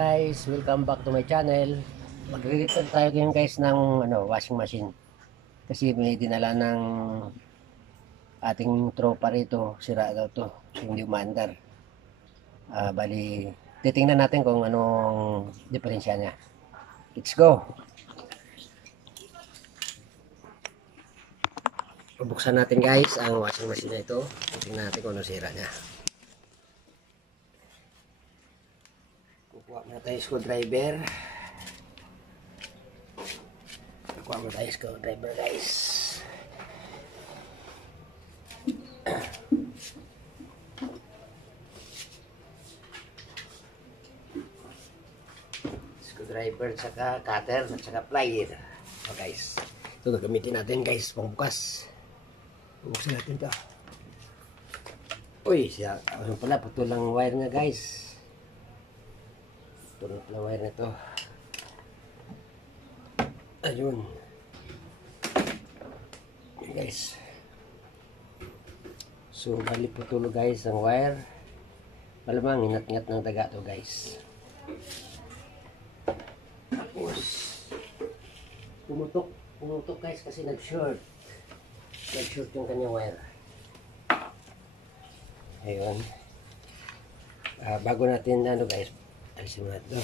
guys, welcome back to my channel. Mag-return tayo ngayon guys ng washing machine. Kasi may dinala ng ating tropa rito, sira daw to, so hindi umandar. Bali, titingnan natin kung anong diferensya niya. Let's go! Bubuksan natin guys ang washing machine na ito. Tingnan natin kung ano sira niya. Kukuha na tayo screwdriver. Kukuha mo tayo screwdriver guys. Screwdriver, saka cutter, at saka plier. So guys, ito gagamitin natin guys pangbukas. Buksan natin ito. Uy, siya, ano pala, putol lang wire nga guys. Putol lang wire na ito. Ayun. Ayan guys. So, bali putol guys ang wire. Malamang ingat-ingat ng daga to guys. Tapos, pumutok guys kasi nag-short yung kanyang wire. Ayun. Bago natin guys, alisin mo natin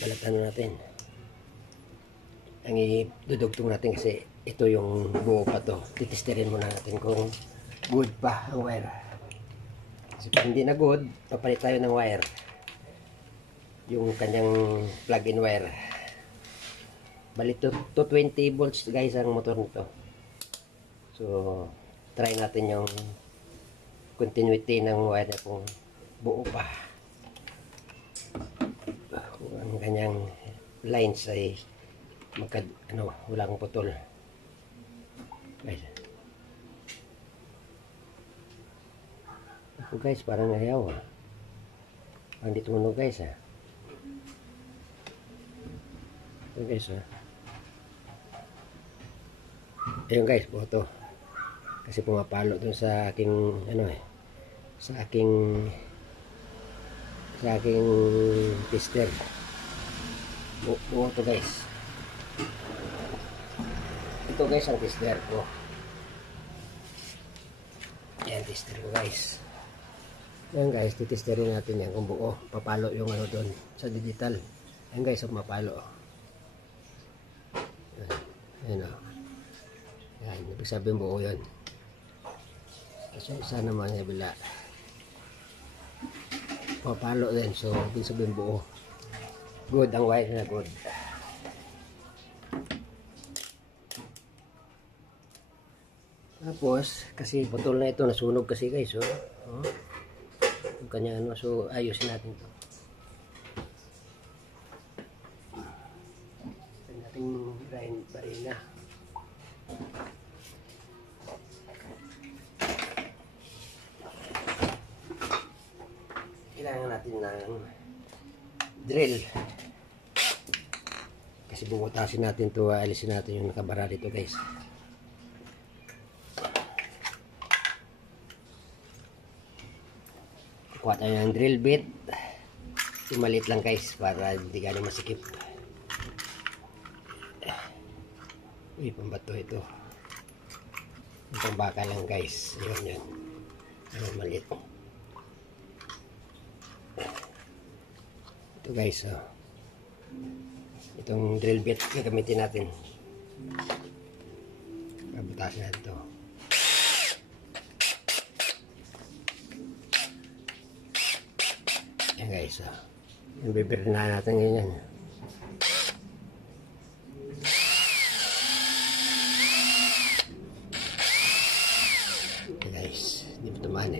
balatan natin. Ang idudugtong natin kasi ito yung buo pa to. Titesterin muna natin kung good pa ang wire. Kasi kung hindi na good, papalit tayo ng wire, yung kanyang plug-in wire. Bali 220 volts guys ang motor nito. So, try natin yung continuity ng wire na kung buo pa. Kung ang kanyang lines ay walang putol. Guys. Ako guys, parang ayaw Parang di tumunog guys Ito guys Ayun guys, boto. Kasi pumapalo dun sa aking sa aking tester. Buo to guys. Ito guys ang tester ko. Yan tester ko guys. Yan guys, titesterin natin yan kung buo. Papalo yung doon sa digital. Yan guys, ang mapalo. Yan yan, ibig sabihin buo yun. So, isa naman yung bila papalo din. So, ibig sabihin buo. Good ang wire na good. Tapos, kasi putol na ito, nasunog kasi guys. So, yung kanya so ayusin natin ito. Ito natin grind barina. Kailangan natin ng drill kasi bubutasin natin to, alisin natin yung nakabara dito guys. Kuha tayo ng drill bit. Malit lang guys para hindi gano'ng masikip. Uy, pambato ito. Itong baka lang guys. Yan. Malit. Ito guys, itong drill bit gagamitin natin. Kabutasin natin ito. Yan guys, yung bibir na natin ganyan. Yan guys, hindi pa tumaan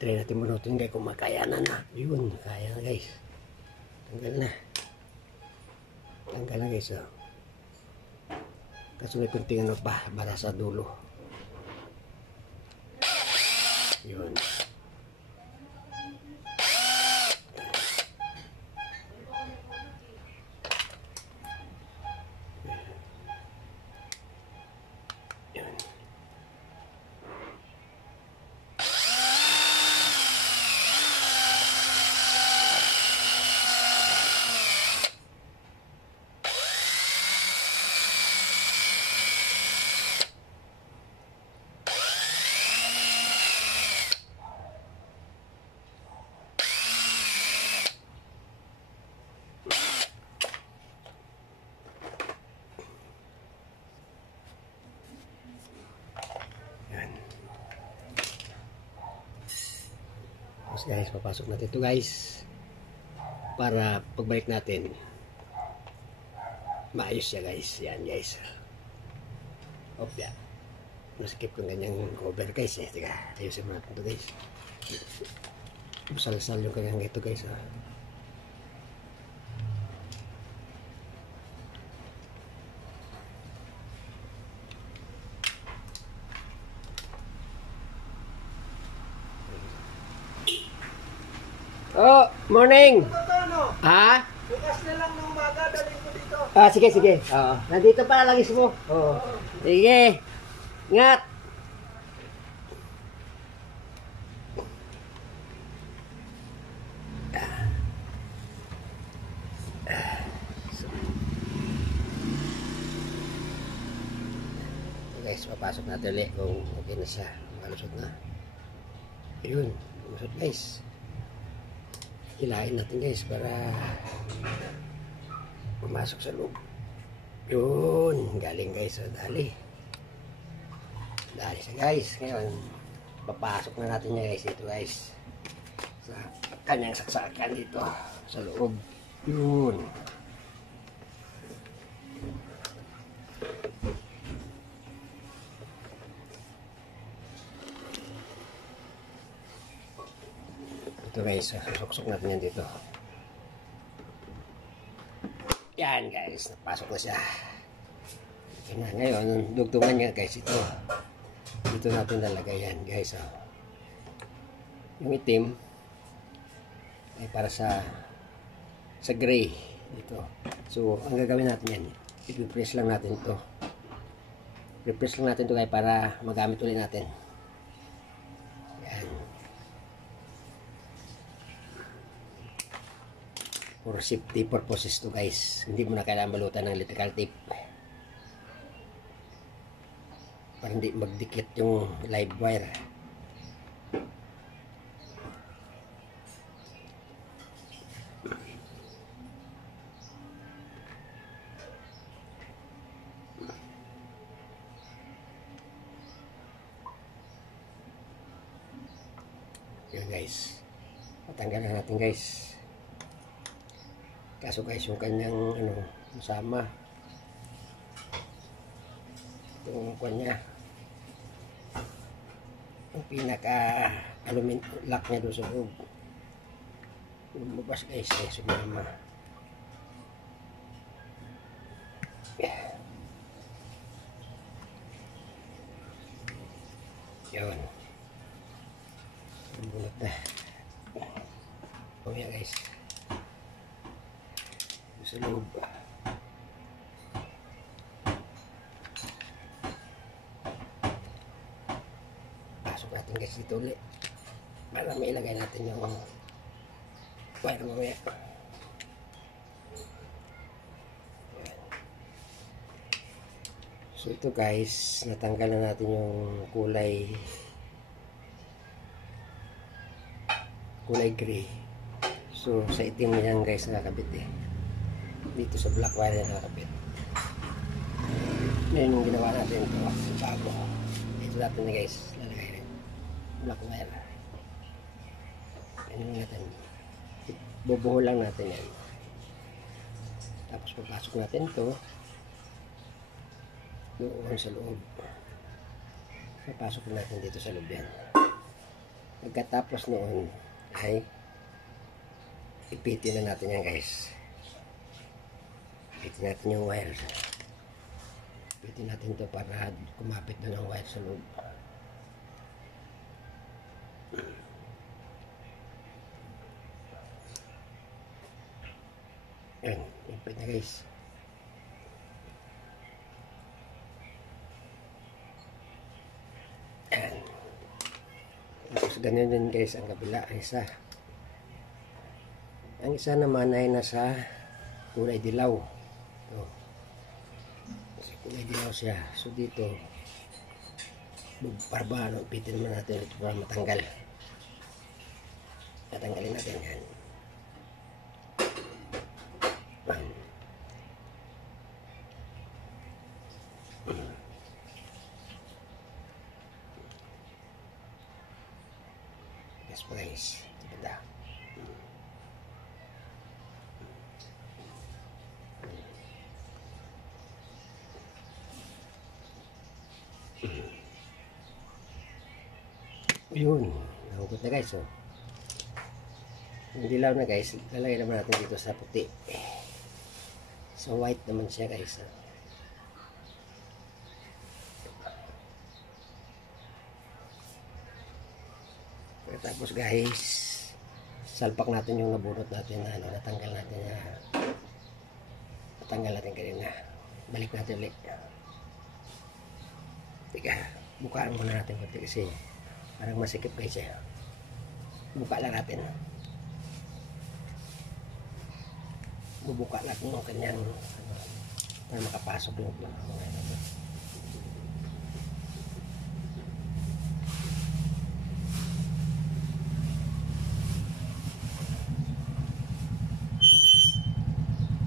try natin manutin guys kung makayanan na. Yun, kaya na guys. Tanggal na. Tanggal na guys. Oh. Kasi may kunting ano pa, para sa dulo. Yun. Yun. Tapos guys, papasok natin ito guys para pagbalik natin maayos siya guys. Yan guys. Opya. Naskip ko ganyang cover guys. Teka, ayusin mo natin ito guys. Masal-sal yung kanyang ito guys. Oh, morning! Ha? Bukas na lang ng umaga, dalhin ko dito. Ah, sige, sige. Oo. Nandito pala langis mo. Oo. Sige. Ingat. So guys, papasok natin ulit kung okay na siya. Malusot na. Ayun. Malusot guys. Hilahin natin guys para pumasok sa loob. Yun, galing guys. So, dali siya guys. Ngayon papasok na natin niya guys dito guys sa kanyang saksakan dito sa loob. Yun. Ito guys, suksok natin yan dito. Yan guys, napasok na siya. Okay na, ngayon, dugtungan niya guys ito. Dito natin lalagay yan guys. Oh. Yung itim ay para sa gray dito. So, ang gagawin natin yan, i-press lang natin ito. I-press lang natin ito guys para magamit ulit natin. For safety purposes to guys. Hindi mo na kailangan balutan ng electrical tape para hindi magdikit yung live wire. Yun guys, patanggalan natin guys. Kaso guys, yung kanyang masama itong kanya, yung pinaka aluminum lock niya doon sa loob, lumabas guys, sumama. Yun, bunot na. Oh yeah guys, sa loob. Pasok natin guys dito ulit para may ilagay natin yung wire mamaya. So ito guys, natanggal na natin yung kulay gray. So sa itim yan guys nakakabit dito sa black wire na nakapit. Ngayon yung ginawa natin ito bago. Ito natin na guys, lalagay rin black wire. Ganun natin, bubuho lang natin yan. Tapos papasok natin ito doon sa loob. Papasok natin dito sa loob yan. Pagkatapos noon ay ipitin na natin yan guys. Ipitin natin yung wire. Ipitin natin to para kumapit na ng wire sa loob. Yan, ipit na guys. Yan. Tapos ganyan din guys ang kabila ay isa. Ang isa naman ay nasa kulay dilaw. So, kulay dilaw siya. So dito barbaro, pitin naman natin ito para matanggal. Tatanggalin natin yan. Yes guys, ganda. Yun, nahugot na guys. Oh. Yung dilaw na guys, lalagay naman natin dito sa puti. So white naman siya guys. Oh. Tapos guys, salpak natin yung nabunot natin na natanggal natin na natanggal natin kanina. Balik natin ulit. Teka, bukaan muna natin konti kasi parang masikip guys eh. Buka lang natin. Bubuka natin yung kanyang para makapasok yung mga ito.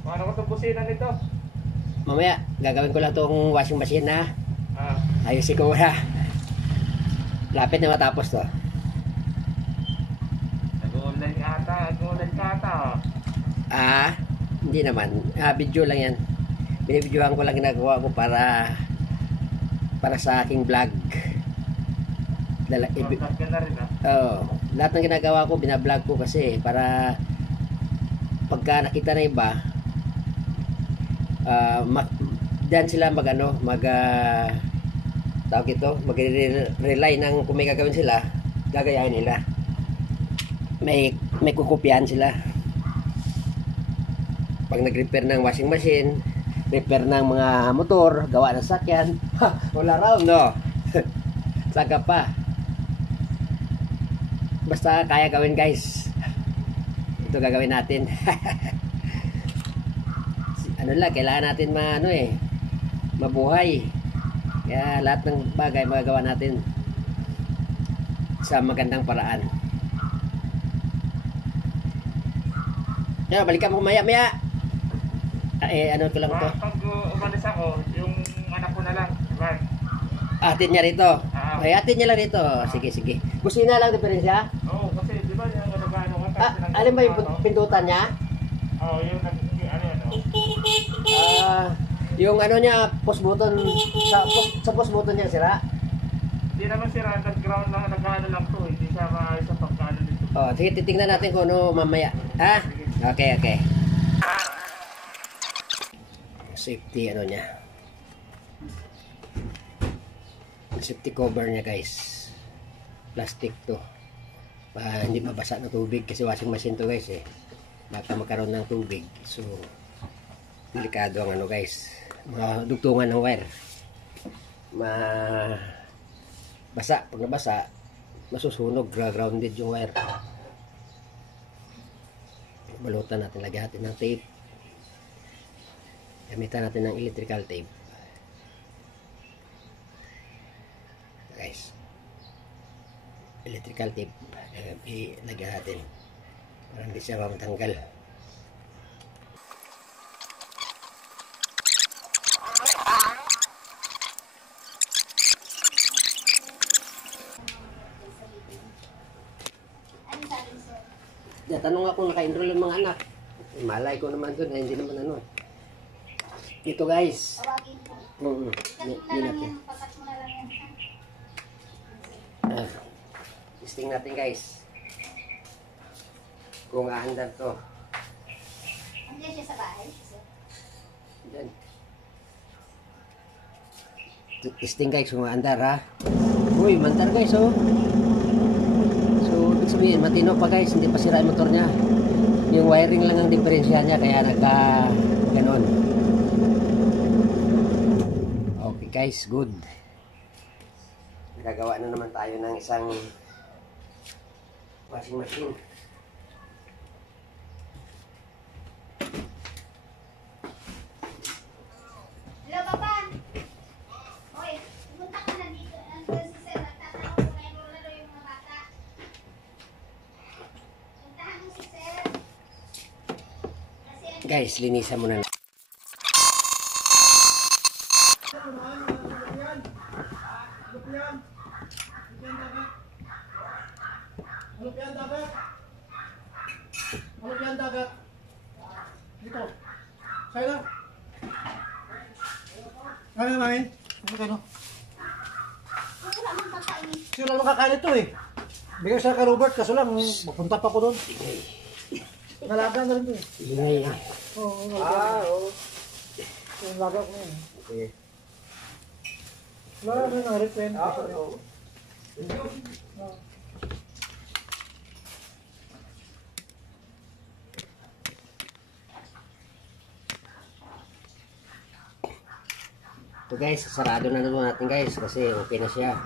Paano ko itong busina nito? Mamaya, gagawin ko lang itong washing machine na. Ayusin ko muna. Lapit na matapos to. Nag-online ata oh. Hindi naman. Video lang yan. Binibidyohan ko lang ginagawa ko para sa aking vlog. Contact ka na rin Lahat ng ginagawa ko, binablog ko kasi para pagka nakita na iba, diyan sila tawag ito, mag-rely ng kung may gagawin sila, gagayahin nila. May kukopyahan sila. Pag nag-repair ng washing machine, repair ng mga motor, gawa ng sakyan, wala raw, no? Saka pa. Basta kaya gawin guys. Ito gagawin natin. Kailangan natin mabuhay. Kaya lahat ng bagay magagawa natin sa magandang paraan. Balikan mo maya. Ano ko lang to. Pag umalis ako, yung anak ko na lang. Atin niya rito. Atin niya lang rito. Sige. Kusina lang diferensya? Oo, kasi di ba yung nagano ka? Alin ba yung pindutan niya? Oo, yung yung ano niya, push button, sa push button niya sira? Hindi naman sira, nag-ground lang, nag-ano lang to, hindi siya maayos sa pagkano dito. Sige, titingnan natin kung ano mamaya. Okay. Safety niya. Safety cover niya guys. Plastic to. Hindi mabasa na tubig kasi washing machine to guys eh. Baka magkaroon ng tubig. So, delikado ang guys. Mga dugtungan ng wire. Basa. Pag nabasa, masusunog. Grounded yung wire. Balutan natin. Lagyan natin ng tape. Gamitan natin ng electrical tape. Guys. Electrical tape. Ilagyan natin. Para hindi siya matanggal. Tanong ako naka-enroll ng mga anak. Malay ko naman doon, hindi naman Ito guys. Hindi natin. Testing natin guys. Kung aandar to. Andiyan siya sa bahay. Yan. Testing guys kung aandar ha. Uy, mandar guys oh. So, ibig sabihin, matino pa guys, hindi pa sira yung motor niya. Yung wiring lang ang diferensya niya, kaya nagka ganon. Okay guys, good. Gagawa na naman tayo ng isang washing machine. Hello, Papa. Oy, pumunta ka na dito. Andun si Sir. Nagtatanong ko ngayon kung lalo yung mga bata. Puntahan mo si Sir. Kasi ang Guys, linisan muna na. Ano yan dagat? Dito. Sa'yo lang. Ano namin? Ano kayo? wala mong kakainin. Sino lang makakain ito eh. Bigay sa kay Robert, kaso lang, mapunta pa ko doon. Nalaga na rin ito eh. Ingay eh. Oo, nalaga. Oo. Yung laga ko na yun. Okay. Wala na yung repen. Oo. Ito guys, sarado na naman natin guys kasi okay na siya.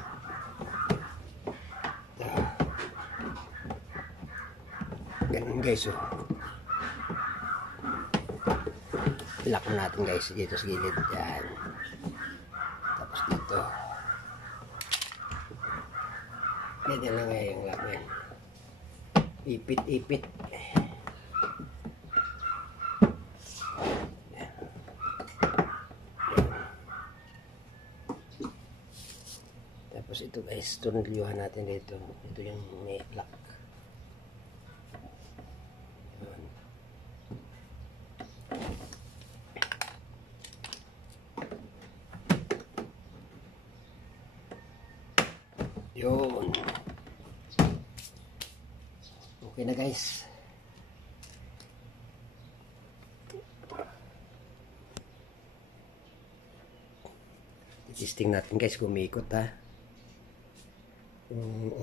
Ganun guys oh. Lock mo natin guys dito sa gilid. Yan. Tapos dito. Ganyan lang nga yung lock yan. Ipit-ipit. Tapos ito guys, ito nagliyuhan natin dito. Ito yung may lock. Yun. Okay na guys. Testing natin guys kung umiikot ha.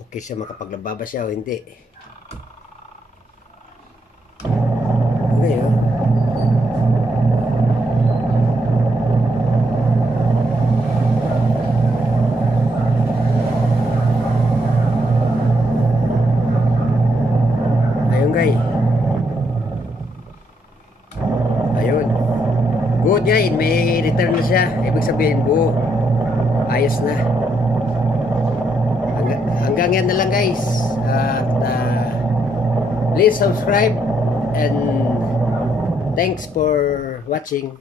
Okay siya, makapaglaba ba siya o hindi. Okay oh. Ayun guys. Ayun. Good guys, may return na siya. Ibig sabihin buo. Ayos na. Hanggang yan na lang guys. At please subscribe and thanks for watching.